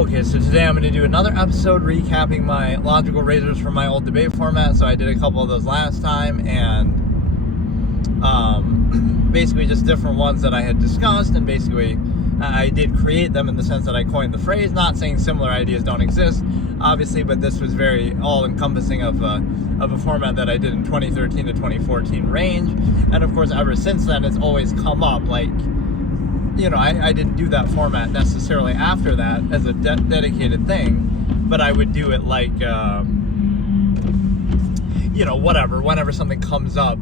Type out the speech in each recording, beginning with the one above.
Okay, so today I'm going to do another episode recapping my logical razors from my old debate format. So I did a couple of those last time, and basically just different ones that I had discussed, and basically I did create them in the sense that I coined the phrase, not saying similar ideas don't exist, obviously, but this was very all-encompassing of a format that I did in 2013 to 2014 range. And of course, ever since then, it's always come up, like, you know, I didn't do that format necessarily after that as a dedicated thing, but I would do it like, you know, whenever something comes up,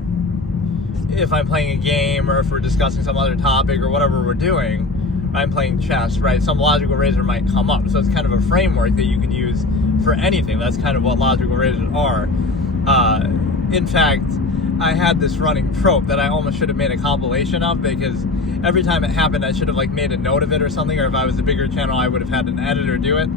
if I'm playing a game or if we're discussing some other topic or whatever we're doing, I'm playing chess, right? Some logical razor might come up. So it's kind of a framework that you can use for anything. That's kind of what logical razors are. In fact, I had this running trope that I almost should have made a compilation of, because every time it happened, I should have like made a note of it or something, or if I was a bigger channel, I would have had an editor do it.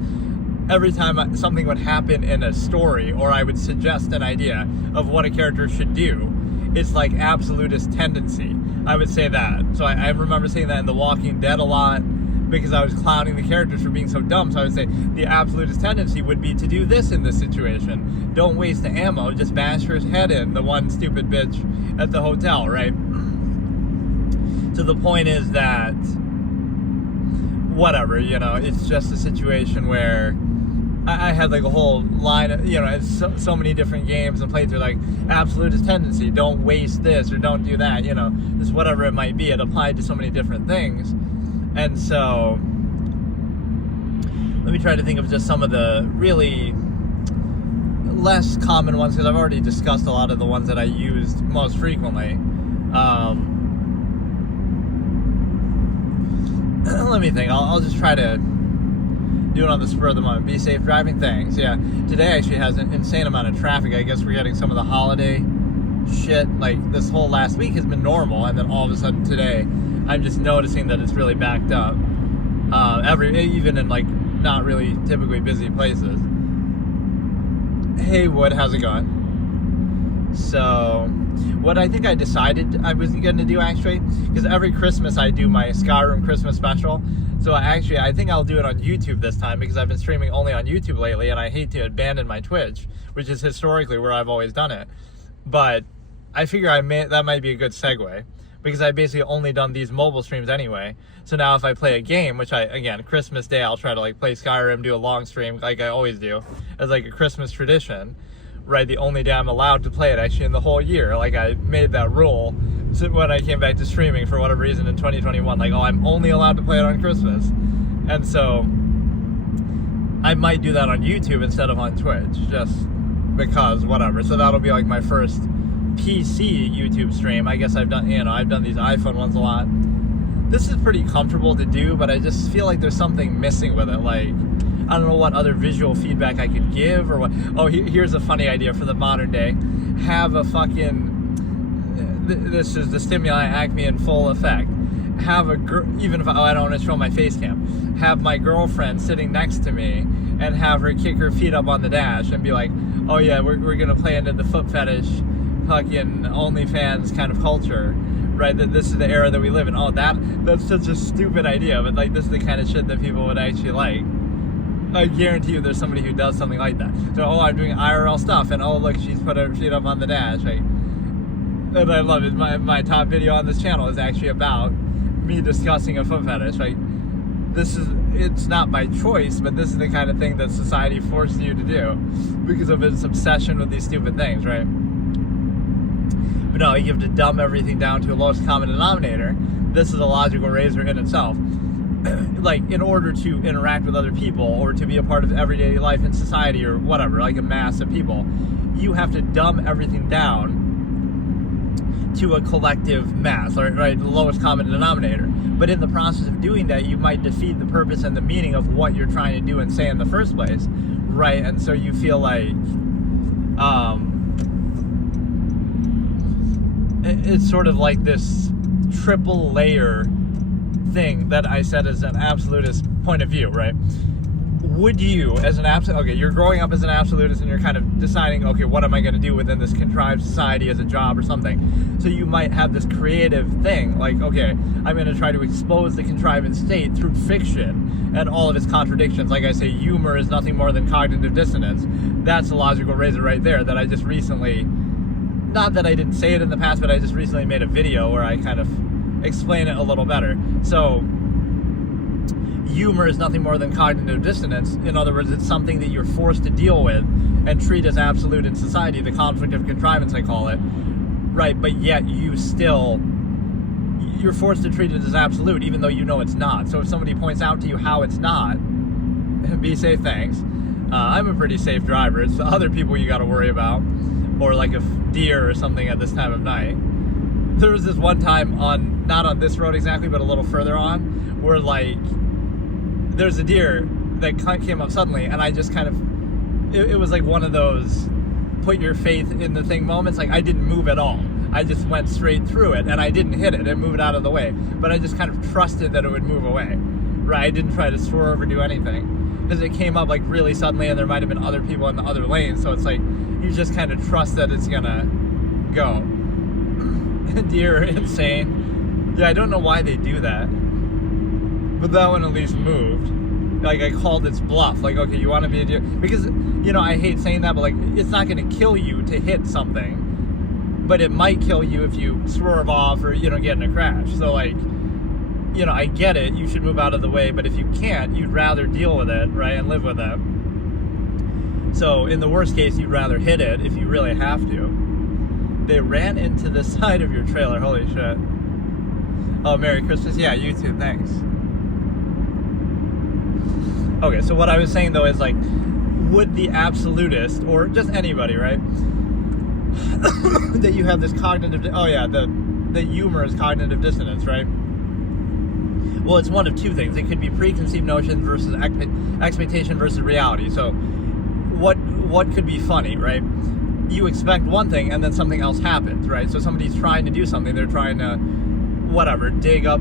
Every time something would happen in a story, or I would suggest an idea of what a character should do, it's like absolutist tendency. I would say that. So I remember saying that in The Walking Dead a lot, because I was clowning the characters for being so dumb. So I would say the absolutist tendency would be to do this in this situation. Don't waste the ammo, just bash her head in, the one stupid bitch at the hotel, right? So the point is that, whatever, you know, it's just a situation where I had like a whole line of, you know, it's so many different games and playthrough, like absolutist tendency, don't waste this or don't do that, you know, just whatever it might be. It applied to so many different things. And so let me try to think of just some of the really less common ones, because I've already discussed a lot of the ones that I used most frequently. Let me think. I'll just try to do it on the spur of the moment. Be safe driving. Thanks. Yeah. Today actually has an insane amount of traffic. I guess we're getting some of the holiday shit. Like, this whole last week has been normal, and then all of a sudden today, I'm just noticing that it's really backed up. Even in like not really typically busy places. Hey Wood, how's it going? So, what I think I decided I was going to do, actually, because every Christmas I do my Skyrim Christmas special. So I think I'll do it on YouTube this time, because I've been streaming only on YouTube lately, and I hate to abandon my Twitch, which is historically where I've always done it. But I figure that might be a good segue, because I've basically only done these mobile streams anyway. So now if I play a game, which again, Christmas Day, I'll try to like play Skyrim, do a long stream like I always do, as like a Christmas tradition, right? The only day I'm allowed to play it actually in the whole year. Like, I made that rule when I came back to streaming for whatever reason in 2021, like, oh, I'm only allowed to play it on Christmas. And so I might do that on YouTube instead of on Twitch, just because, whatever. So that'll be like my first PC YouTube stream. I guess I've done these iPhone ones a lot. This is pretty comfortable to do, but I just feel like there's something missing with it. Like, I don't know what other visual feedback I could give, or what. Oh, here's a funny idea for the modern day. Have a fucking, this is the stimuli acme in full effect. Have a even if I don't want to show my face cam, have my girlfriend sitting next to me and have her kick her feet up on the dash and be like, oh yeah, we're gonna play into the foot fetish fucking OnlyFans kind of culture, right? That this is the era that we live in. Oh, that's such a stupid idea, but like, this is the kind of shit that people would actually like. I guarantee you there's somebody who does something like that. So, oh, I'm doing IRL stuff, and oh, look, she's put her feet up on the dash, right? And I love it. My top video on this channel is actually about me discussing a foot fetish. Like, it's not by choice, but this is the kind of thing that society forces you to do because of its obsession with these stupid things, right? But no, you have to dumb everything down to a lowest common denominator. This is a logical razor in itself. Like, in order to interact with other people or to be a part of everyday life in society or whatever, like a mass of people, you have to dumb everything down to a collective mass, right? The lowest common denominator. But in the process of doing that, you might defeat the purpose and the meaning of what you're trying to do and say in the first place, right? And so you feel like it's sort of like this triple layer thing that I said is an absolutist point of view, right? would you, as an absolute, okay, you're growing up as an absolutist and you're kind of deciding, okay, what am I going to do within this contrived society as a job or something? So you might have this creative thing, like, okay, I'm going to try to expose the contrived state through fiction and all of its contradictions. Like I say, humor is nothing more than cognitive dissonance. That's a logical razor right there that I just recently, not that I didn't say it in the past, but I just recently made a video where I kind of explain it a little better. So humor is nothing more than cognitive dissonance. In other words, it's something that you're forced to deal with and treat as absolute in society, the conflict of contrivance, I call it, right? But yet you're forced to treat it as absolute, even though you know it's not. So if somebody points out to you how it's not, be safe, thanks. I'm a pretty safe driver. It's the other people you got to worry about, or like a deer or something at this time of night. There was this one time not on this road exactly, but a little further on, where like there's a deer that came up suddenly, and I just kind of, it was like one of those put your faith in the thing moments. Like, I didn't move at all. I just went straight through it, and I didn't hit it and move it out of the way. But I just kind of trusted that it would move away, right? I didn't try to swerve or do anything, because it came up like really suddenly, and there might have been other people in the other lane. So it's like, you just kind of trust that it's gonna go. Deer are insane. Yeah, I don't know why they do that. But that one at least moved. Like, I called its bluff. Like, okay, you want to be a deer? Because, you know, I hate saying that, but like, it's not going to kill you to hit something. But it might kill you if you swerve off or, you know, get in a crash. So, like, you know, I get it. You should move out of the way. But if you can't, you'd rather deal with it, right? And live with it. So, in the worst case, you'd rather hit it if you really have to. They ran into the side of your trailer. Holy shit. Oh, Merry Christmas. Yeah, you too. Thanks. Okay, so what I was saying, though, is, like, would the absolutist, or just anybody, right, that you have this cognitive, the humor is cognitive dissonance, right? Well, it's one of two things. It could be preconceived notions versus expectation versus reality. So what could be funny, right? You expect one thing, and then something else happens, right? So somebody's trying to do something. They're trying to, whatever, dig up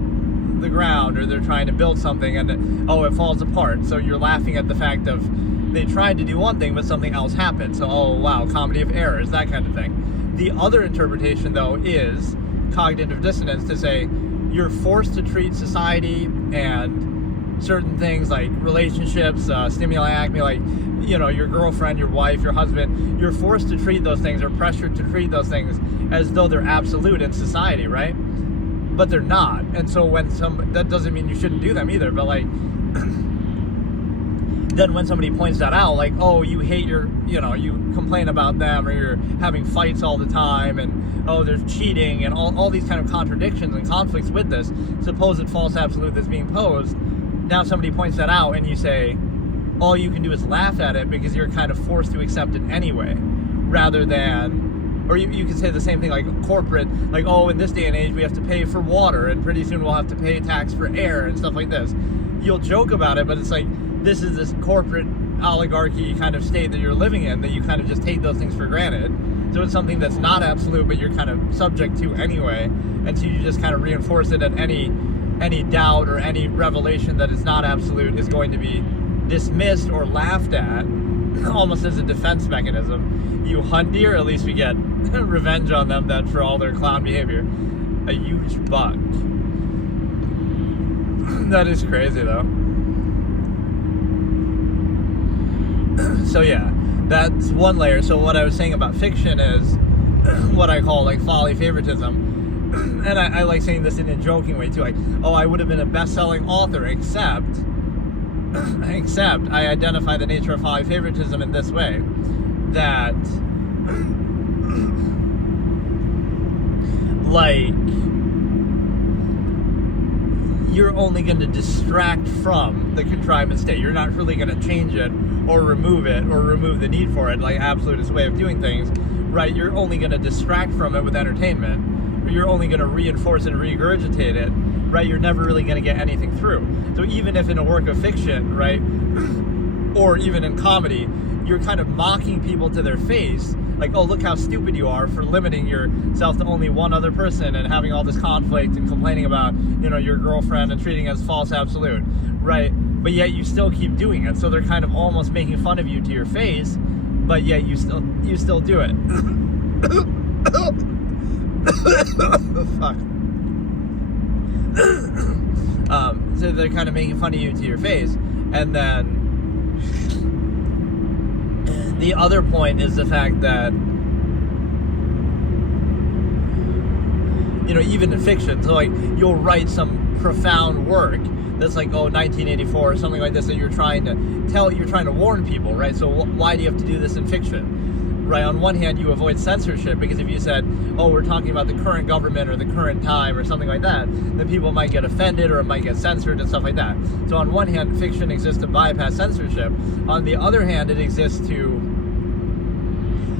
the ground, or they're trying to build something, and it falls apart. So you're laughing at the fact of they tried to do one thing but something else happened. So, oh wow, comedy of errors, that kind of thing. The other interpretation, though, is cognitive dissonance, to say you're forced to treat society and certain things like relationships, stimuli, acme, like, you know, your girlfriend, your wife, your husband, you're forced to treat those things, or pressured to treat those things as though they're absolute in society, right? But they're not. And so that doesn't mean you shouldn't do them either, but like, then when somebody points that out, like, oh, you hate you complain about them, or you're having fights all the time, and oh, there's cheating, and all these kind of contradictions and conflicts with this supposed false absolute that's being posed. Now somebody points that out, and you say, all you can do is laugh at it because you're kind of forced to accept it anyway, rather than, or you could say the same thing, like corporate, like, oh, in this day and age we have to pay for water, and pretty soon we'll have to pay tax for air and stuff like this. You'll joke about it, but it's like, this is this corporate oligarchy kind of state that you're living in, that you kind of just take those things for granted. So it's something that's not absolute, but you're kind of subject to anyway, and so you just kind of reinforce it, and any doubt or any revelation that is not absolute is going to be dismissed or laughed at, almost as a defense mechanism. You hunt deer, at least we get revenge on them then for all their clown behavior. A huge buck. That is crazy, though. So yeah, that's one layer. So what I was saying about fiction is what I call like folly favoritism. And I like saying this in a joking way too, like, oh, I would have been a best-selling author, except I identify the nature of folly favoritism in this way, that like, you're only going to distract from the contrivance state. You're not really going to change it or remove the need for it, like absolutist way of doing things, right? You're only going to distract from it with entertainment, or you're only going to reinforce it and regurgitate it, right? You're never really going to get anything through. So even if in a work of fiction, right, or even in comedy, you're kind of mocking people to their face, like, oh, look how stupid you are for limiting yourself to only one other person and having all this conflict and complaining about, you know, your girlfriend and treating as false absolute, right? but yet you still keep doing it. So they're kind of almost making fun of you to your face, but yet you still do it. Fuck. So they're kind of making fun of you to your face. And then the other point is the fact that, even in fiction, so like you'll write some profound work that's like, 1984 or something like this, that you're trying to warn people, right? So why do you have to do this in fiction? Right, on one hand, you avoid censorship, because if you said, we're talking about the current government or the current time or something like that, then people might get offended or it might get censored and stuff like that. So on one hand, fiction exists to bypass censorship. On the other hand, it exists to,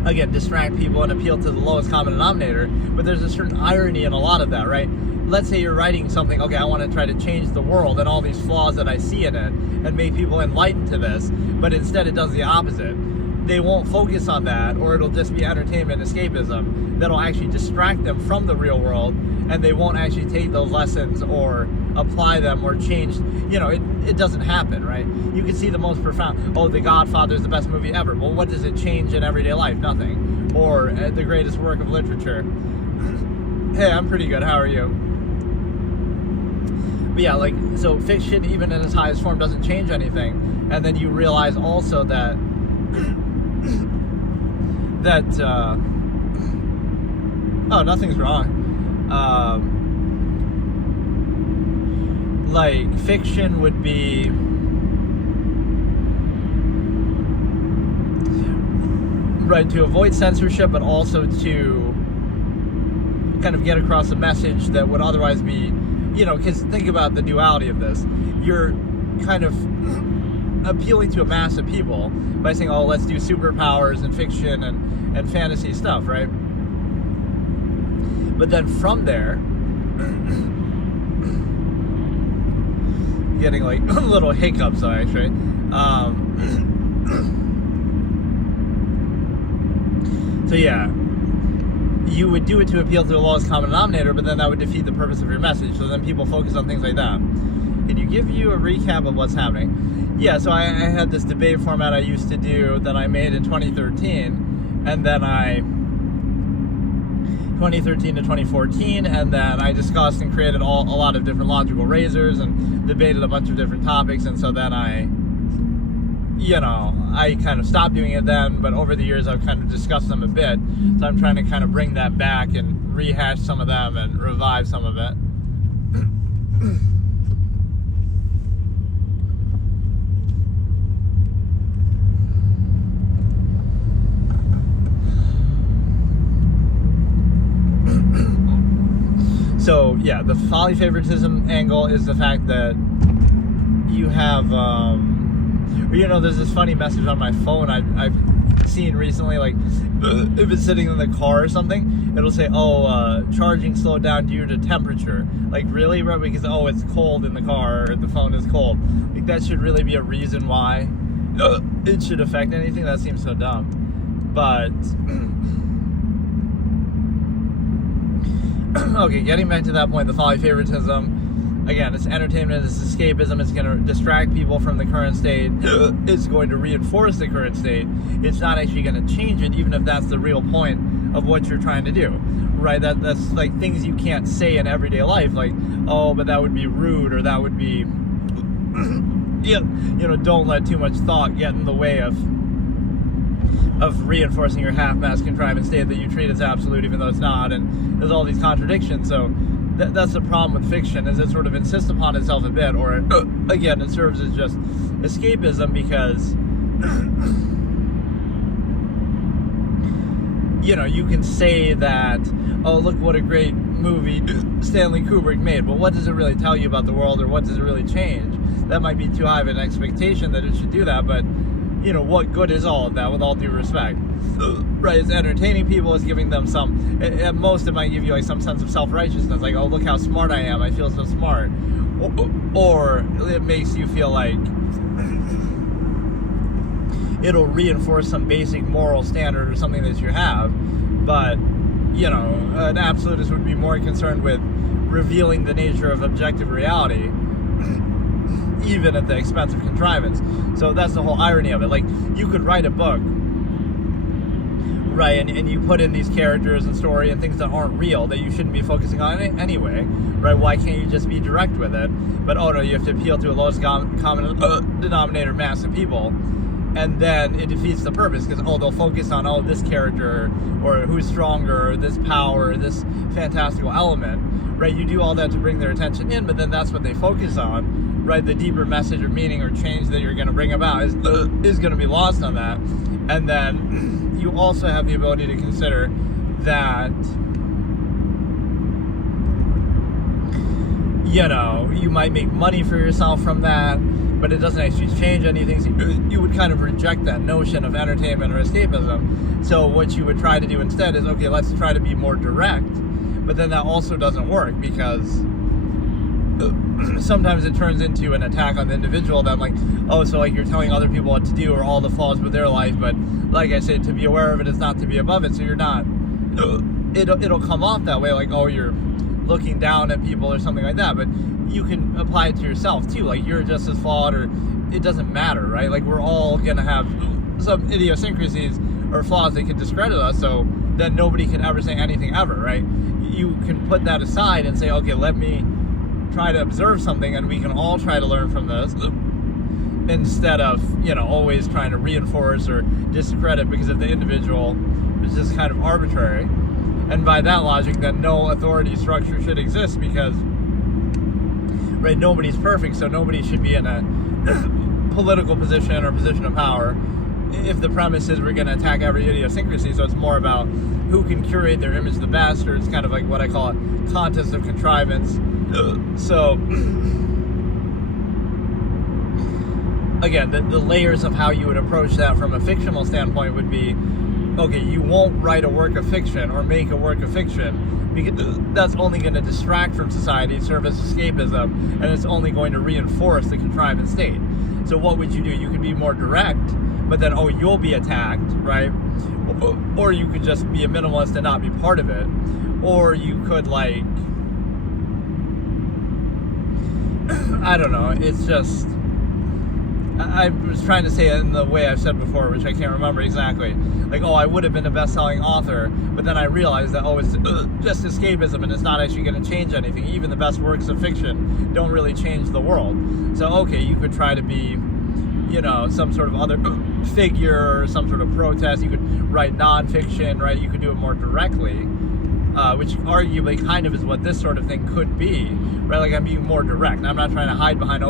again, distract people and appeal to the lowest common denominator. But there's a certain irony in a lot of that, right? Let's say you're writing something, I want to try to change the world and all these flaws that I see in it and make people enlightened to this, but instead it does the opposite. They won't focus on that, or it'll just be entertainment escapism that'll actually distract them from the real world, and they won't actually take those lessons or apply them or change. It doesn't happen, right? You can see the most profound, The Godfather is the best movie ever. Well, what does it change in everyday life? Nothing. Or the greatest work of literature. Hey, I'm pretty good. How are you? But yeah, so fiction, even in its highest form, doesn't change anything. And then you realize also that nothing's wrong. Fiction would be right to avoid censorship, but also to kind of get across a message that would otherwise be, because think about the duality of this. You're kind of appealing to a mass of people by saying, let's do superpowers and fiction and fantasy stuff, right? But then from there, getting little hiccups actually. So yeah, you would do it to appeal to the lowest common denominator, but then that would defeat the purpose of your message. So then people focus on things like that. Can you give you a recap of what's happening? Yeah, so I had this debate format I used to do that I made in 2013, and then 2013 to 2014, and then I discussed and created a lot of different logical razors and debated a bunch of different topics, and so then I kind of stopped doing it then, but over the years I've kind of discussed them a bit, so I'm trying to kind of bring that back and rehash some of them and revive some of it. So yeah, the folly favoritism angle is the fact that you have, there's this funny message on my phone I've seen recently, if it's sitting in the car or something, it'll say, charging slowed down due to temperature. Really, right? Because, it's cold in the car, or the phone is cold. That should really be a reason why it should affect anything. That seems so dumb. But okay, getting back to that point, the folly favoritism, again, it's entertainment, it's escapism, it's going to distract people from the current state, it's going to reinforce the current state, it's not actually going to change it, even if that's the real point of what you're trying to do, right? That's things you can't say in everyday life, but that would be rude, or that would be, don't let too much thought get in the way of reinforcing your half-mast contrivance state that you treat as absolute even though it's not, and there's all these contradictions. So that's the problem with fiction, is it sort of insists upon itself a bit, or again, it serves as just escapism, because you can say that, look what a great movie Stanley Kubrick made, but what does it really tell you about the world, or what does it really change? That might be too high of an expectation that it should do that, but what good is all of that, with all due respect? Right, it's entertaining people, it's giving them some, at most it might give you some sense of self-righteousness, look how smart I am, I feel so smart. Or it makes you feel like it'll reinforce some basic moral standard or something that you have. But, an absolutist would be more concerned with revealing the nature of objective reality even at the expense of contrivance. So that's the whole irony of it. Like, you could write a book, right, and you put in these characters and story and things that aren't real, that you shouldn't be focusing on anyway, right? Why can't you just be direct with it? But oh no, you have to appeal to a lowest common denominator mass of people, and then it defeats the purpose, because they'll focus on this character, or who's stronger, or this power, or this fantastical element, right? You do all that to bring their attention in, but then that's what they focus on, right? The deeper message or meaning or change that you're going to bring about is going to be lost on that. And then you also have the ability to consider that, you might make money for yourself from that, but it doesn't actually change anything. So you would kind of reject that notion of entertainment or escapism. So what you would try to do instead is, okay, let's try to be more direct. But then that also doesn't work, because sometimes it turns into an attack on the individual. That I'm like, so you're telling other people what to do, or all the flaws with their life. But like I said, to be aware of it is not to be above it. So you're not, it'll come off that way, like, you're looking down at people or something like that. But you can apply it to yourself too. Like, you're just as flawed, or it doesn't matter, right? Like, we're all gonna have some idiosyncrasies or flaws that can discredit us, so that nobody can ever say anything ever, right? You can put that aside and say, okay, let me try to observe something, and we can all try to learn from this, instead of always trying to reinforce or discredit because of the individual is just kind of arbitrary. And by that logic, then no authority structure should exist, because right, nobody's perfect, so nobody should be in a political position or position of power if the premise is we're going to attack every idiosyncrasy. So it's more about who can curate their image the best, or it's kind of like what I call a contest of contrivance. So again, the layers of how you would approach that from a fictional standpoint would be, okay, you won't write a work of fiction or make a work of fiction, because that's only going to distract from society, serve as escapism, and it's only going to reinforce the contrivance state. So what would you do? You could be more direct, but then, you'll be attacked, right? Or you could just be a minimalist and not be part of it. Or you could, like, I don't know, it's just, I was trying to say it in the way I've said before, which I can't remember exactly. Like, I would have been a best-selling author, but then I realized that, it's just escapism, and it's not actually going to change anything. Even the best works of fiction don't really change the world. So, okay, you could try to be, some sort of other figure, or some sort of protest. You could write nonfiction, right? You could do it more directly, which arguably kind of is what this sort of thing could be, right? Like, I'm being more direct. I'm not trying to hide behind,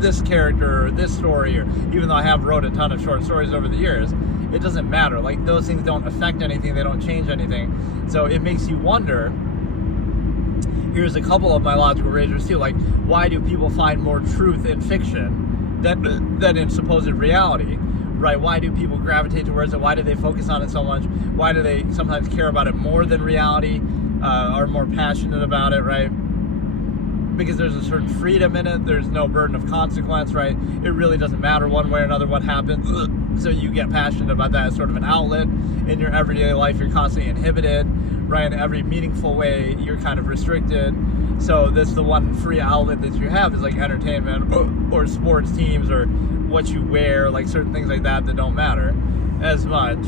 this character or this story, or even though I have wrote a ton of short stories over the years, it doesn't matter. Like, those things don't affect anything. They don't change anything. So it makes you wonder. Here's a couple of my logical razors too. Like, why do people find more truth in fiction than in supposed reality, right? Why do people gravitate towards it? Why do they focus on it so much? Why do they sometimes care about it more than reality, are more passionate about it, right? Because there's a certain freedom in it. There's no burden of consequence, right? It really doesn't matter one way or another what happens. So you get passionate about that as sort of an outlet. In your everyday life, you're constantly inhibited, right? In every meaningful way, you're kind of restricted. So that's the one free outlet that you have, is like entertainment or sports teams, or what you wear, like certain things like that don't matter as much,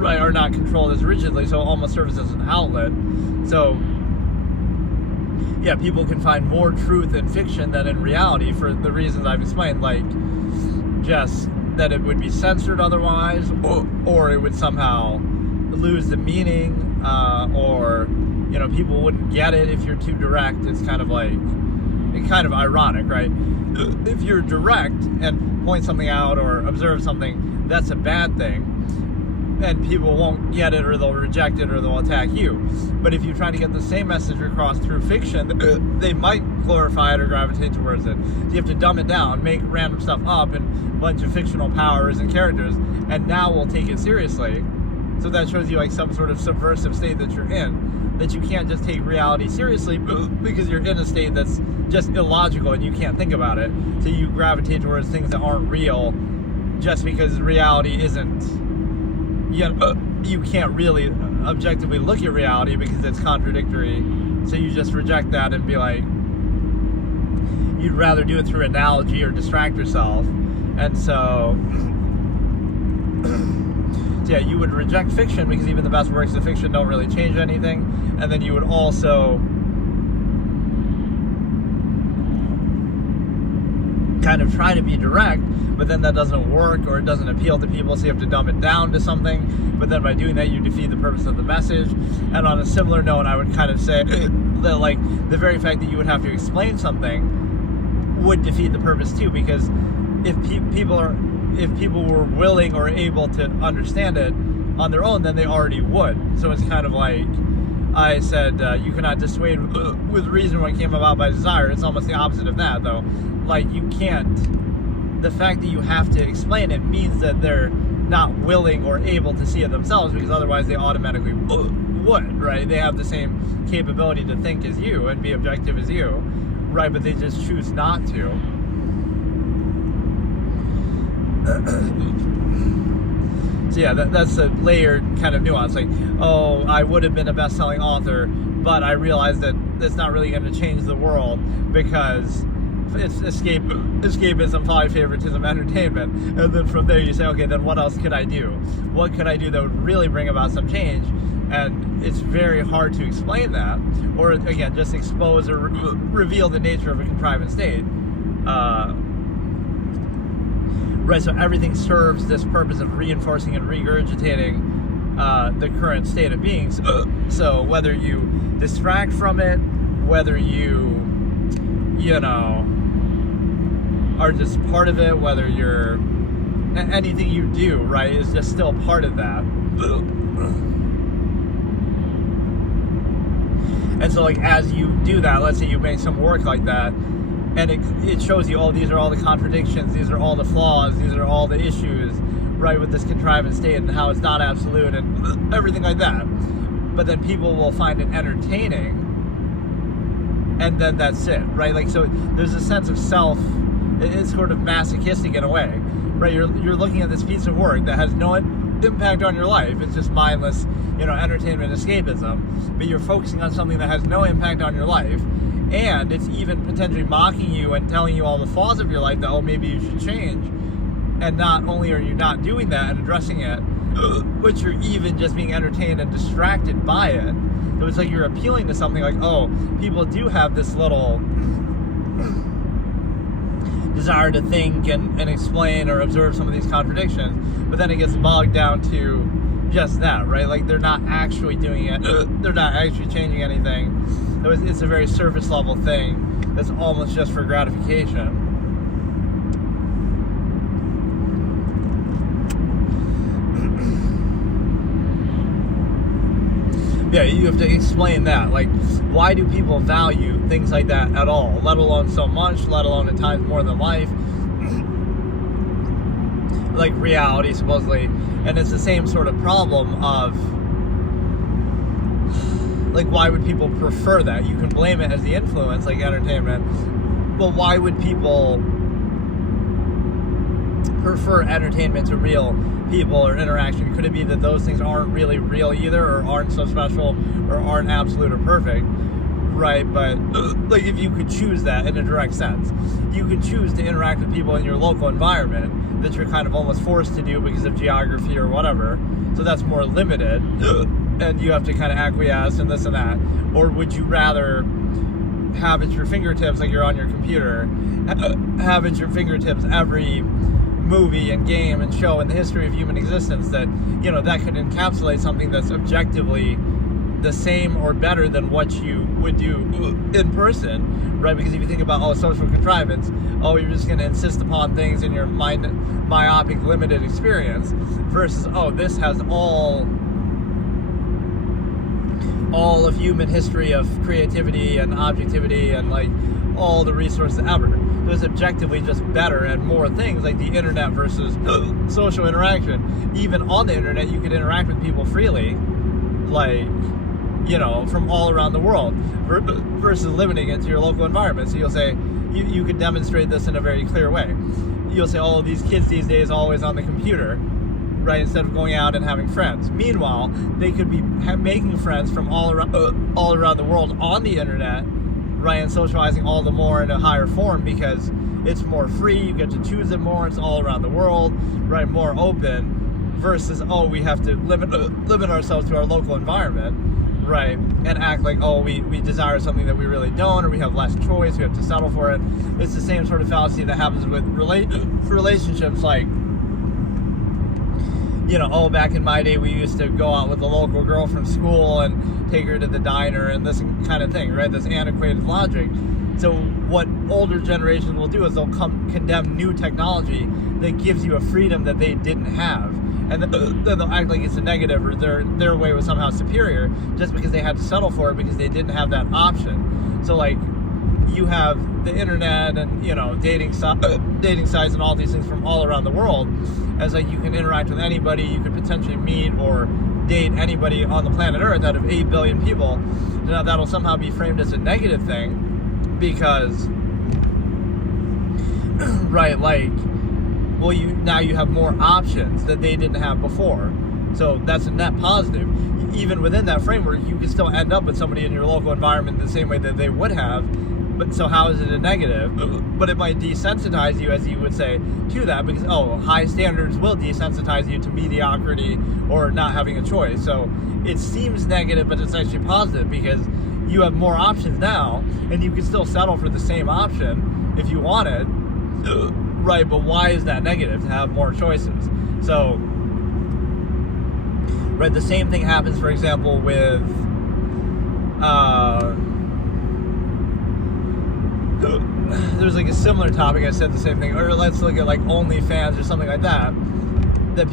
right? Are not controlled as rigidly, so it almost serves as an outlet. So yeah, people can find more truth in fiction than in reality for the reasons I've explained, like just that it would be censored otherwise, or it would somehow lose the meaning, or people wouldn't get it if you're too direct. It's kind of ironic, right? If you're direct and point something out or observe something, that's a bad thing, and people won't get it, or they'll reject it, or they'll attack you. But if you try to get the same message across through fiction, they might glorify it or gravitate towards it. You have to dumb it down, make random stuff up, and a bunch of fictional powers and characters, and now we'll take it seriously. So that shows you like some sort of subversive state that you're in, that you can't just take reality seriously because you're in a state that's just illogical and you can't think about it. So you gravitate towards things that aren't real just because reality isn't, you can't really objectively look at reality because it's contradictory. So you just reject that and be like, you'd rather do it through analogy or distract yourself. And so yeah, you would reject fiction because even the best works of fiction don't really change anything. And then you would also kind of try to be direct, but then that doesn't work, or it doesn't appeal to people, so you have to dumb it down to something. But then by doing that, you defeat the purpose of the message. And on a similar note, I would kind of say that, like, the very fact that you would have to explain something would defeat the purpose too, because if people were willing or able to understand it on their own, then they already would. So it's kind of like I said, you cannot dissuade with reason what came about by desire. It's almost the opposite of that, though. Like, you can't, the fact that you have to explain it means that they're not willing or able to see it themselves, because otherwise they automatically would, right? They have the same capability to think as you and be objective as you, right? But they just choose not to. So yeah, that's a layered kind of nuance. Like, oh, I would have been a best-selling author, but I realized that it's not really going to change the world because it's escapism, polyfavoritism, entertainment. And then from there you say, okay, then what else could I do? What could I do that would really bring about some change? And it's very hard to explain that, or again, just expose or reveal the nature of a contrived state. Right, so everything serves this purpose of reinforcing and regurgitating the current state of being. So whether you distract from it, whether you are just part of it, whether you're anything you do, right, is just still part of that. And so, like, as you do that, let's say you make some work like that, and it shows you, oh, these are all the contradictions, these are all the flaws, these are all the issues, right, with this contrived state and how it's not absolute and everything like that. But then people will find it entertaining, and then that's it, right? Like, so there's a sense of self, it's sort of masochistic in a way, right? You're looking at this piece of work that has no impact on your life. It's just mindless, entertainment, escapism. But you're focusing on something that has no impact on your life, and it's even potentially mocking you and telling you all the flaws of your life that, oh, maybe you should change. And not only are you not doing that and addressing it, but you're even just being entertained and distracted by it. So it's like you're appealing to something like, oh, people do have this little desire to think and explain or observe some of these contradictions, but then it gets bogged down to just that, right? Like, they're not actually doing it, they're not actually changing anything. It's a very surface level thing that's almost just for gratification. Yeah, you have to explain that. Like, why do people value things like that at all? Let alone so much, let alone at times more than life. Like reality, supposedly. And it's the same sort of problem of, like, why would people prefer that? You can blame it as the influence, like entertainment. But why would people prefer entertainment to real people or interaction? Could it be that those things aren't really real either, or aren't so special, or aren't absolute or perfect, right? But like, if you could choose that in a direct sense, you could choose to interact with people in your local environment that you're kind of almost forced to do because of geography or whatever, so that's more limited, and you have to kind of acquiesce and this and that. Or would you rather have at your fingertips, like you're on your computer, have at your fingertips every movie and game and show in the history of human existence that, that could encapsulate something that's objectively the same or better than what you would do in person, right? Because if you think about, social contrivance, you're just going to insist upon things in your myopic, limited experience, versus, this has all of human history of creativity and objectivity and, like, all the resources ever. It was objectively just better and more things, like the internet versus social interaction. Even on the internet, you could interact with people freely, like, from all around the world, versus limiting it to your local environment. So you'll say, you could demonstrate this in a very clear way. You'll say, these kids these days always on the computer, right, instead of going out and having friends. Meanwhile, they could be making friends from all around the world on the internet, right? And socializing all the more in a higher form because it's more free, you get to choose it more, it's all around the world, right? More open, versus, oh, we have to limit ourselves to our local environment, right? And act like, oh, we desire something that we really don't, or we have less choice, we have to settle for it. It's the same sort of fallacy that happens with relationships, like, you know, oh, back in my day, we used to go out with a local girl from school and take her to the diner and this kind of thing, right? This antiquated logic. So what older generations will do is they'll condemn new technology that gives you a freedom that they didn't have. And then they'll act like it's a negative, or their way was somehow superior just because they had to settle for it because they didn't have that option. So, like, you have the internet and, you know, dating sites and all these things from all around the world, as like you can interact with anybody, you could potentially meet or date anybody on the planet Earth out of 8 billion people. Now that'll somehow be framed as a negative thing because, right, like, well, now you have more options that they didn't have before. So that's a net positive. Even within that framework, you can still end up with somebody in your local environment the same way that they would have. But so how is it a negative? But it might desensitize you, as you would say, to that, because, oh, high standards will desensitize you to mediocrity or not having a choice. So it seems negative, but it's actually positive because you have more options now, and you can still settle for the same option if you wanted, right? But why is that negative to have more choices? So, right, the same thing happens, for example, with there's like a similar topic, I said the same thing, or let's look at like OnlyFans or something like that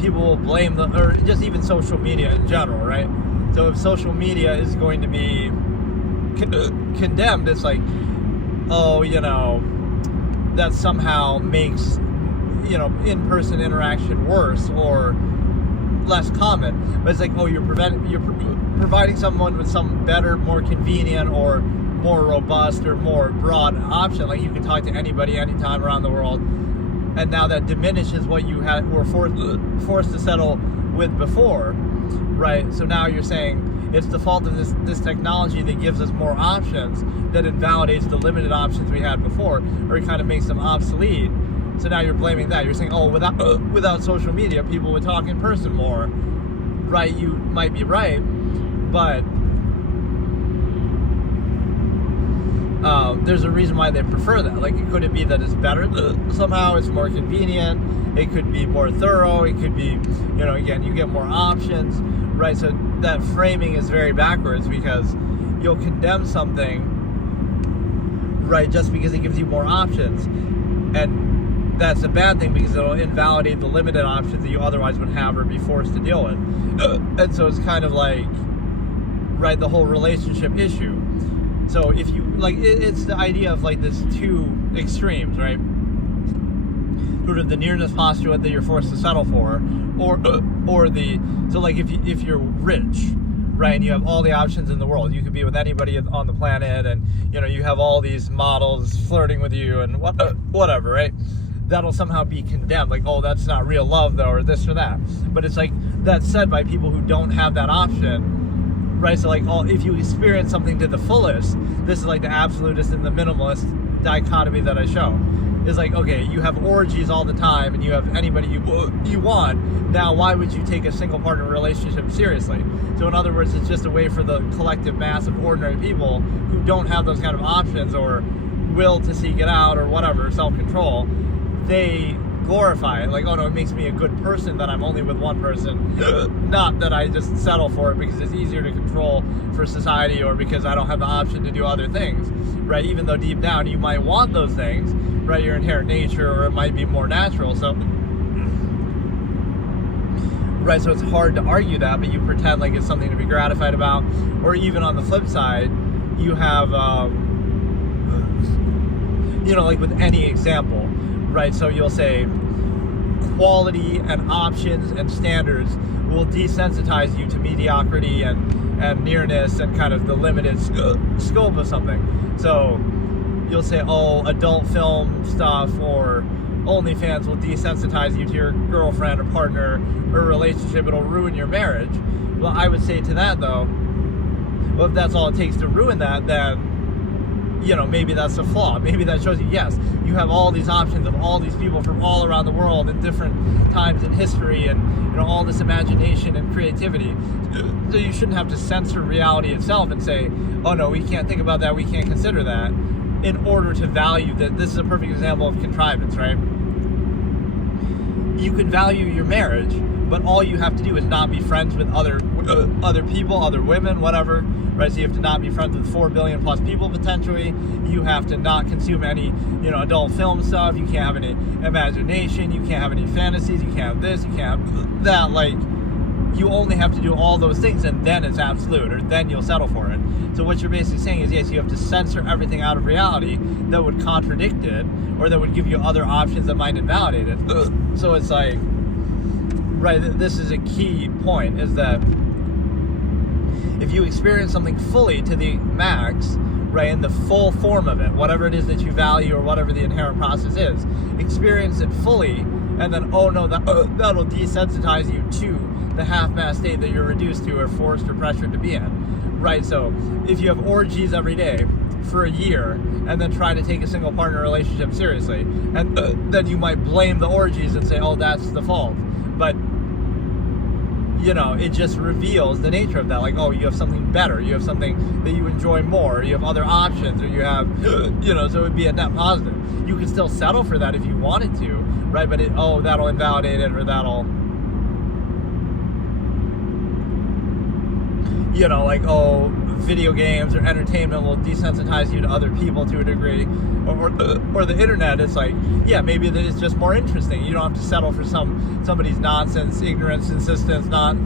people will blame them, or just even social media in general, right? So if social media is going to be condemned, it's like, oh, you know, that somehow makes, you know, in-person interaction worse or less common. But it's like, oh, you're providing someone with some better, more convenient, or more robust or more broad option. Like, you can talk to anybody anytime around the world, and now that diminishes what you were forced to settle with before, right? So now you're saying it's the fault of this technology that gives us more options that invalidates the limited options we had before, or it kind of makes them obsolete. So now you're blaming that. You're saying, oh, without social media, people would talk in person more, right? You might be right, but there's a reason why they prefer that. Like, could it be that it's better somehow? It's more convenient. It could be more thorough. It could be, you know, again, you get more options, right? So that framing is very backwards, because you'll condemn something, right, just because it gives you more options, and that's a bad thing because it'll invalidate the limited options that you otherwise would have or be forced to deal with. And so it's kind of like, right, the whole relationship issue. So if you, like, it's the idea of, like, this two extremes, right? Sort of the nearness postulate that you're forced to settle for, or the, so like if you're rich, right, and you have all the options in the world, you could be with anybody on the planet, and, you know, you have all these models flirting with you and whatever, right? That'll somehow be condemned, like, oh, that's not real love, though, or this or that. But it's like, that's said by people who don't have that option. Right, so like, oh, if you experience something to the fullest, this is like the absolutist and the minimalist dichotomy that I show. Is like, okay, you have orgies all the time, and you have anybody you want. Now, why would you take a single partner relationship seriously? So in other words, it's just a way for the collective mass of ordinary people who don't have those kind of options, or will to seek it out, or whatever, self-control. They glorify it, like, oh no, it makes me a good person that I'm only with one person, not that I just settle for it because it's easier to control for society, or because I don't have the option to do other things, right? Even though deep down you might want those things, right? Your inherent nature, or it might be more natural. So, right, so it's hard to argue that, but you pretend like it's something to be gratified about. Or even on the flip side, you have, you know, like with any example, right? So you'll say quality and options and standards will desensitize you to mediocrity and nearness and kind of the limited scope of something. So you'll say, oh, adult film stuff or OnlyFans will desensitize you to your girlfriend or partner or relationship. It'll ruin your marriage. Well, I would say to that, though, well, if that's all it takes to ruin that, then maybe that's a flaw. Maybe that shows you, yes, you have all these options of all these people from all around the world in different times in history, and all this imagination and creativity. So you shouldn't have to censor reality itself and say, oh no, we can't think about that, we can't consider that, in order to value that. This is a perfect example of contrivance, right? You can value your marriage, but all you have to do is not be friends with other people, other women, whatever, right? So you have to not be friends with 4 billion plus people potentially. You have to not consume any, adult film stuff. You can't have any imagination. You can't have any fantasies. You can't have this. You can't have that. Like, you only have to do all those things, and then it's absolute, or then you'll settle for it. So what you're basically saying is, yes, you have to censor everything out of reality that would contradict it, or that would give you other options that might invalidate it. So it's like, right, this is a key point, is that if you experience something fully to the max, right, in the full form of it, whatever it is that you value or whatever the inherent process is, experience it fully, and then, oh no, that'll desensitize you to the half-mast state that you're reduced to or forced or pressured to be in, right? So if you have orgies every day for a year and then try to take a single partner relationship seriously, and then you might blame the orgies and say, oh, that's the fault. But it just reveals the nature of that. Like, oh, you have something better, you have something that you enjoy more, you have other options, or you have, so it would be a net positive. You could still settle for that if you wanted to, right? But that'll invalidate it, or that'll, video games or entertainment will desensitize you to other people to a degree, or the internet. It's like, yeah, maybe it's just more interesting. You don't have to settle for somebody's nonsense, ignorance, insistence, not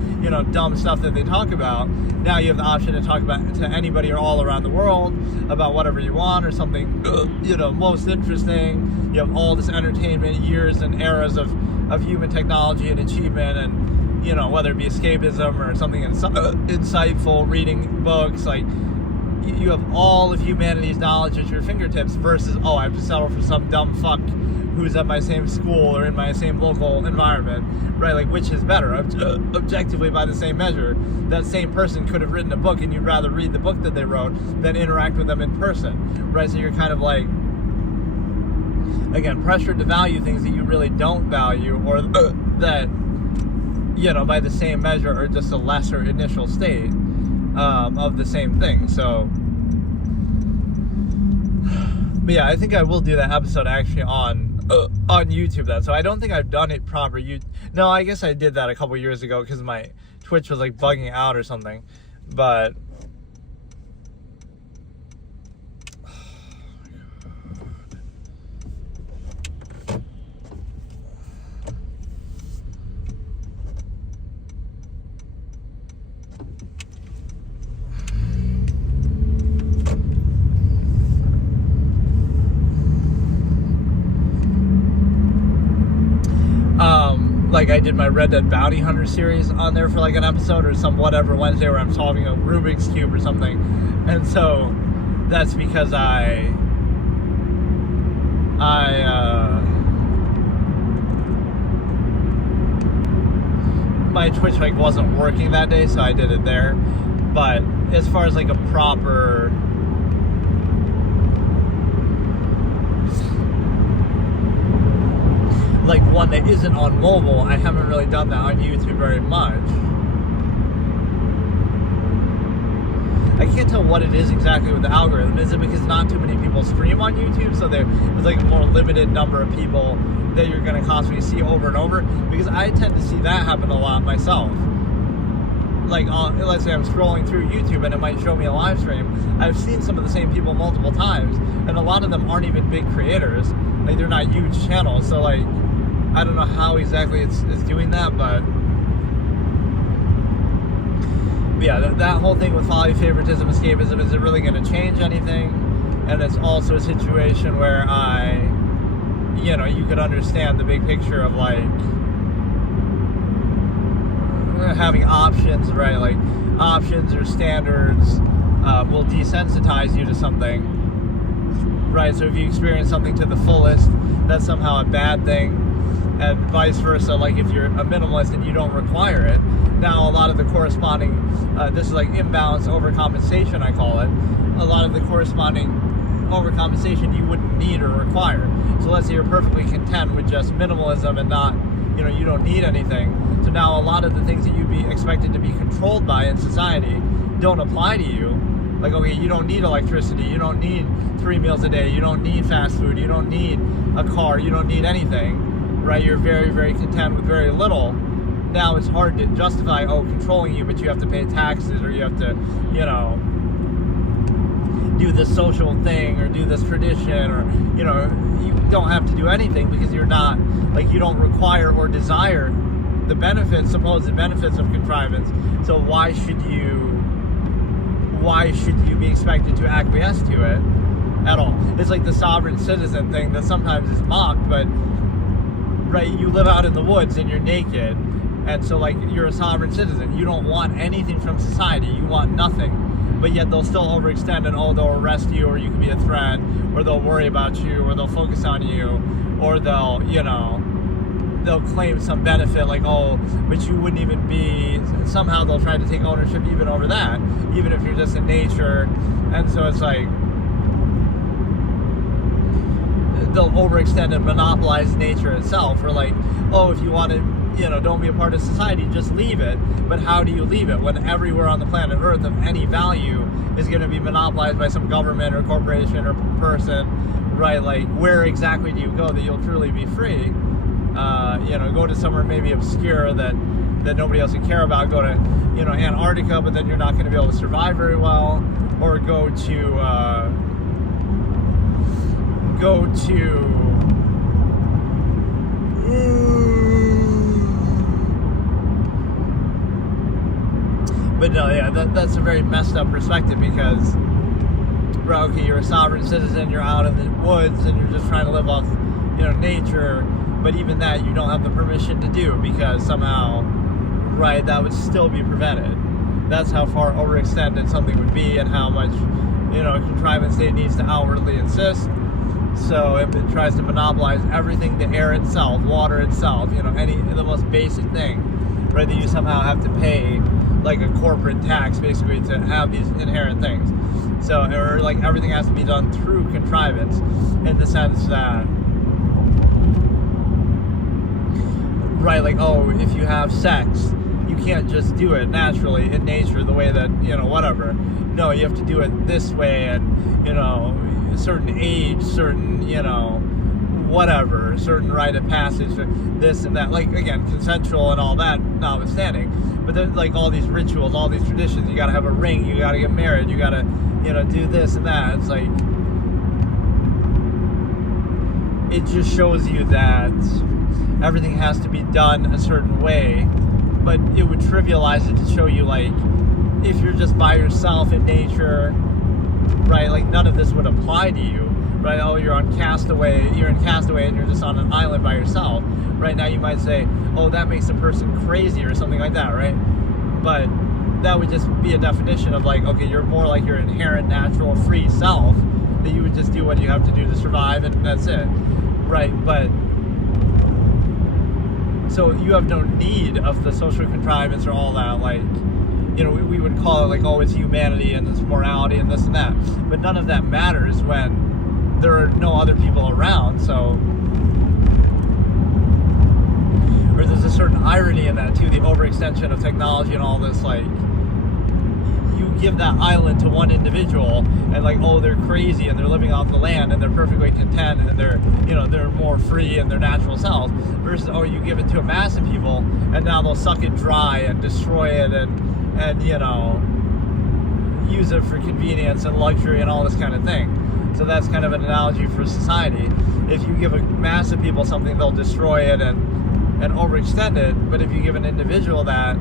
dumb stuff that they talk about. Now you have the option to talk about to anybody or all around the world about whatever you want, or something most interesting. You have all this entertainment, years and eras of human technology and achievement, and whether it be escapism or something insightful, reading books, like you have all of humanity's knowledge at your fingertips, versus, oh, I have to settle for some dumb fuck who's at my same school or in my same local environment, right? Like, which is better? Objectively, by the same measure, that same person could have written a book, and you'd rather read the book that they wrote than interact with them in person, right? So you're kind of like, again, pressured to value things that you really don't value, or that by the same measure, or just a lesser initial state of the same thing. So, but yeah, I think I will do that episode actually on YouTube then. So I don't think I've done it proper. No, I guess I did that a couple years ago because my Twitch was like bugging out or something. But like I did my Red Dead Bounty Hunter series on there for like an episode or some whatever Wednesday where I'm solving a Rubik's Cube or something. And so that's because my Twitch like wasn't working that day, so I did it there. But as far as like a proper like one that isn't on mobile, I haven't really done that on YouTube very much. I can't tell what it is exactly with the algorithm. Is it because not too many people stream on YouTube, so there's like a more limited number of people that you're going to constantly see over and over? Because I tend to see that happen a lot myself. Like, let's say I'm scrolling through YouTube and it might show me a live stream. I've seen some of the same people multiple times, and a lot of them aren't even big creators. Like, they're not huge channels, so like, I don't know how exactly it's doing that, but yeah, that whole thing with folly, favoritism, escapism, is it really going to change anything? And it's also a situation where you could understand the big picture of like having options, right? Like options or standards will desensitize you to something, right? So if you experience something to the fullest, that's somehow a bad thing. And vice versa, like if you're a minimalist and you don't require it, now a lot of the corresponding, this is like imbalance overcompensation, I call it, a lot of the corresponding overcompensation you wouldn't need or require. So let's say you're perfectly content with just minimalism and not, you don't need anything. So now a lot of the things that you'd be expected to be controlled by in society don't apply to you. Like, okay, you don't need electricity, you don't need 3 meals a day, you don't need fast food, you don't need a car, you don't need anything, right? You're very, very content with very little. Now it's hard to justify, controlling you, but you have to pay taxes, or you have to, do this social thing, or do this tradition, or, you don't have to do anything because you're not, you don't require or desire the benefits, supposed benefits of contrivance. So why should you be expected to acquiesce to it at all? It's like the sovereign citizen thing that sometimes is mocked, but, right, you live out in the woods and you're naked, and so, you're a sovereign citizen. You don't want anything from society. You want nothing. But yet they'll still overextend and, they'll arrest you, or you can be a threat, or they'll worry about you, or they'll focus on you, or they'll claim some benefit, but you wouldn't even be, somehow they'll try to take ownership even over that, even if you're just in nature. And so it's they'll overextend and monopolize nature itself, or if you want to, don't be a part of society, just leave it. But how do you leave it when everywhere on the planet Earth of any value is going to be monopolized by some government or corporation or person, right? Where exactly do you go that you'll truly be free? Go to somewhere maybe obscure that nobody else would care about. Go to, Antarctica, but then you're not going to be able to survive very well. Or go to but no, yeah, that's a very messed up perspective, because, okay, you're a sovereign citizen, you're out in the woods, and you're just trying to live off, nature, but even that you don't have the permission to do, because somehow, right, that would still be prevented. That's how far overextended something would be, and how much, contrivance state needs to outwardly insist. So if it tries to monopolize everything, the air itself, water itself, the most basic thing, right, that you somehow have to pay, a corporate tax, basically, to have these inherent things. So, or everything has to be done through contrivance, in the sense that, right, if you have sex, you can't just do it naturally in nature the way that, whatever. No, you have to do it this way, and, a certain age, certain, whatever, certain rite of passage, this and that. Again, consensual and all that notwithstanding. But there's, all these rituals, all these traditions. You gotta have a ring, you gotta get married, you gotta, do this and that. It's it just shows you that everything has to be done a certain way, but it would trivialize it to show you, if you're just by yourself in nature, right, none of this would apply to you, right? You're in Castaway and you're just on an island by yourself. Right now you might say, that makes a person crazy or something like that, right? But that would just be a definition of okay, you're more like your inherent, natural, free self, that you would just do what you have to do to survive, and that's it, right? But so you have no need of the social contrivance or all that, we would call it it's humanity and it's morality and this and that, but none of that matters when there are no other people around. So, or there's a certain irony in that too, the overextension of technology and all this, you give that island to one individual and they're crazy and they're living off the land and they're perfectly content and they're more free in their natural selves, versus you give it to a mass of people and now they'll suck it dry and destroy it and use it for convenience and luxury and all this kind of thing. So that's kind of an analogy for society. If you give a mass of people something, they'll destroy it and overextend it. But if you give an individual that,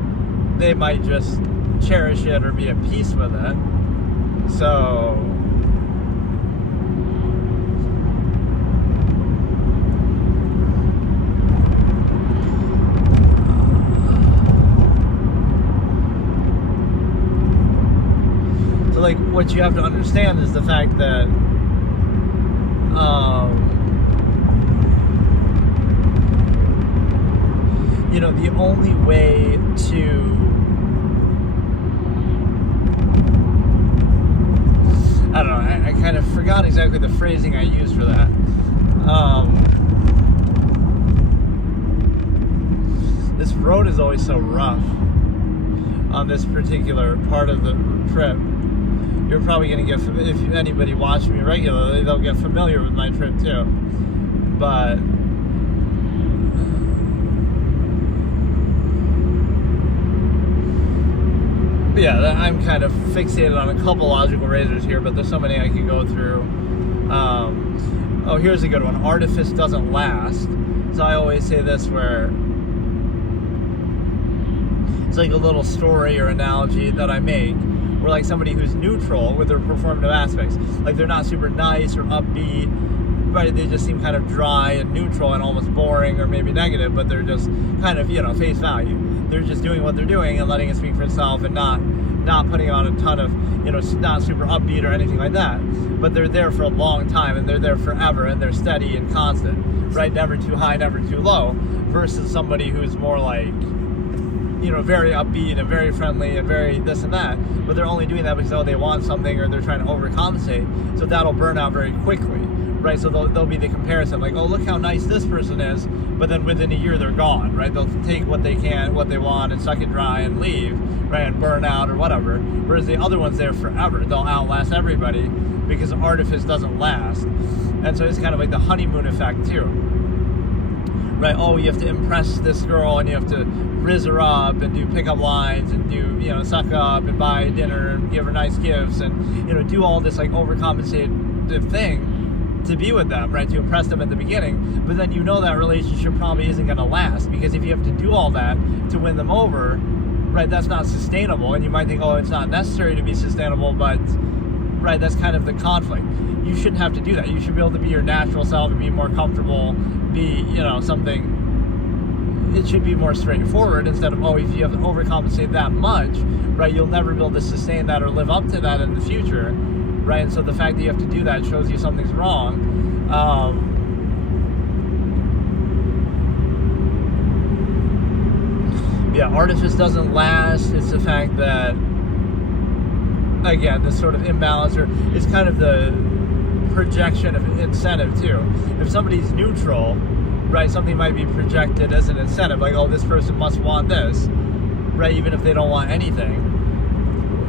they might just cherish it or be at peace with it. So what you have to understand is the fact that the only way to I don't know, I kind of forgot exactly the phrasing I used for that. This road is always so rough on this particular part of the trip. You're probably going to get, if anybody watches me regularly, they'll get familiar with my trip too. But yeah, I'm kind of fixated on a couple logical razors here, but there's so many I could go through. Oh, here's a good one. Artifice doesn't last. So I always say this, where it's like a little story or analogy that I make, where like somebody who's neutral with their performative aspects, like they're not super nice or upbeat, right? They just seem kind of dry and neutral and almost boring or maybe negative, but they're just kind of, face value. They're just doing what they're doing and letting it speak for itself, and not putting on a ton of, not super upbeat or anything like that. But they're there for a long time, and they're there forever, and they're steady and constant, right? Never too high, never too low, versus somebody who's more like, very upbeat and very friendly and very this and that, but they're only doing that because they want something, or they're trying to overcompensate. So that'll burn out very quickly, right? So they'll be the comparison, like, oh, look how nice this person is, but then within a year they're gone, right? They'll take what they can, what they want, and suck it dry and leave, right? And burn out or whatever. Whereas the other one's there forever. They'll outlast everybody because artifice doesn't last. And so it's kind of like the honeymoon effect too, right? Oh, you have to impress this girl, and you have to rizz her up and do pickup lines and do, suck up and buy dinner and give her nice gifts and, do all this like overcompensated thing to be with them, right? To impress them at the beginning. But then that relationship probably isn't going to last, because if you have to do all that to win them over, right, that's not sustainable. And you might think, oh, it's not necessary to be sustainable, but right, that's kind of the conflict. You shouldn't have to do that. You should be able to be your natural self and be more comfortable, be, something. It should be more straightforward, instead of, oh, if you have to overcompensate that much, right, you'll never be able to sustain that or live up to that in the future, right? And so the fact that you have to do that shows you something's wrong. Artifice doesn't last. It's the fact that, again, this sort of imbalance, or it's kind of the projection of incentive too. If somebody's neutral, right, something might be projected as an incentive, like, oh, this person must want this, right, even if they don't want anything.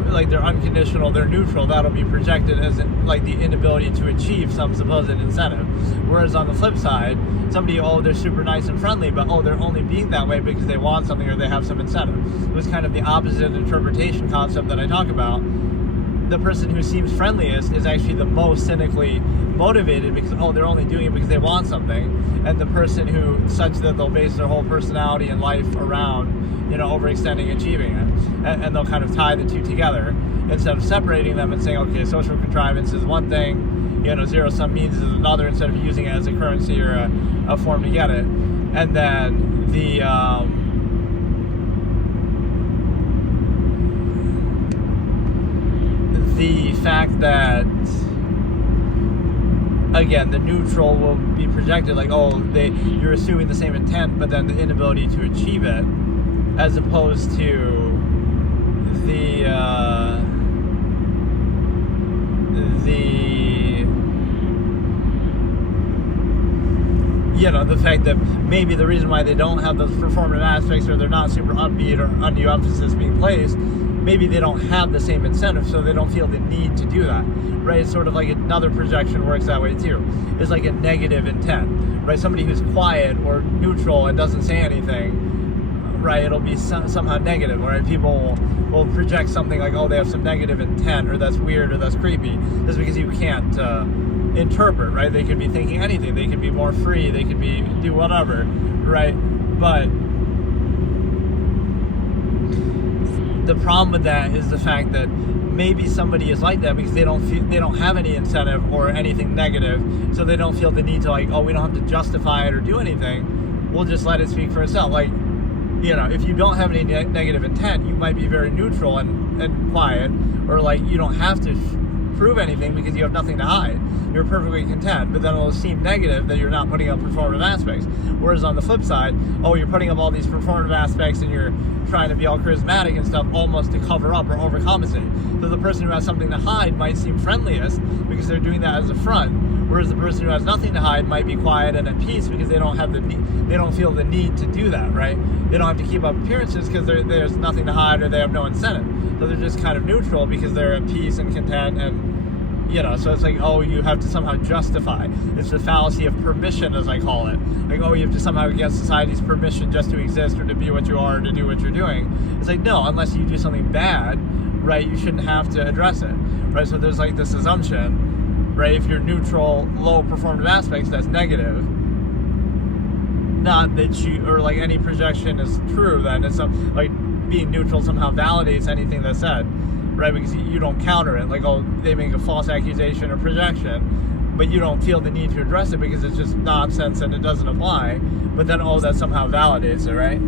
Like, they're unconditional, they're neutral, that'll be projected as like the inability to achieve some supposed incentive. Whereas on the flip side, somebody, oh, they're super nice and friendly, but oh, they're only being that way because they want something or they have some incentive. It was kind of the opposite interpretation concept that I talk about. The person who seems friendliest is actually the most cynically motivated, because, oh, they're only doing it because they want something. And the person who, such that they'll base their whole personality and life around, overextending, achieving it. And they'll kind of tie the two together, instead of separating them and saying, okay, social contrivance is one thing, zero-sum means is another, instead of using it as a currency or a form to get it. And then the fact that, again, the neutral will be projected like, oh, you're assuming the same intent, but then the inability to achieve it, as opposed to the fact that maybe the reason why they don't have those performative aspects, or they're not super upbeat, or undue emphasis being placed, maybe they don't have the same incentive, so they don't feel the need to do that, right? It's sort of like another projection works that way too. It's like a negative intent, right? Somebody who's quiet or neutral and doesn't say anything, right, it'll be somehow negative, right? People will project something like, oh, they have some negative intent, or that's weird, or that's creepy, just because you can't interpret, right? They could be thinking anything. They could be more free. They could do whatever, right? But the problem with that is the fact that maybe somebody is like that because they don't have any incentive or anything negative, so they don't feel the need to, like, oh, we don't have to justify it or do anything. We'll just let it speak for itself. Like, if you don't have any negative intent, you might be very neutral and quiet, or like you don't have to prove anything because you have nothing to hide. You're perfectly content, but then it'll seem negative that you're not putting up performative aspects. Whereas on the flip side, oh, you're putting up all these performative aspects and you're trying to be all charismatic and stuff almost to cover up or overcompensate. So the person who has something to hide might seem friendliest because they're doing that as a front, whereas the person who has nothing to hide might be quiet and at peace because they don't have they don't feel the need to do that, right? They don't have to keep up appearances because there's nothing to hide or they have no incentive. So they're just kind of neutral because they're at peace and content and, so it's like, oh, you have to somehow justify. It's the fallacy of permission, as I call it. Like, oh, you have to somehow get society's permission just to exist or to be what you are or to do what you're doing. It's like, no, unless you do something bad, right, you shouldn't have to address it, right? So there's like this assumption, right, if you're neutral, low performative aspects, that's negative. Not that or like any projection is true, then it's like being neutral somehow validates anything that's said. Right, because you don't counter it, like, oh, they make a false accusation or projection, but you don't feel the need to address it because it's just nonsense and it doesn't apply, but then, oh, that somehow validates it, right?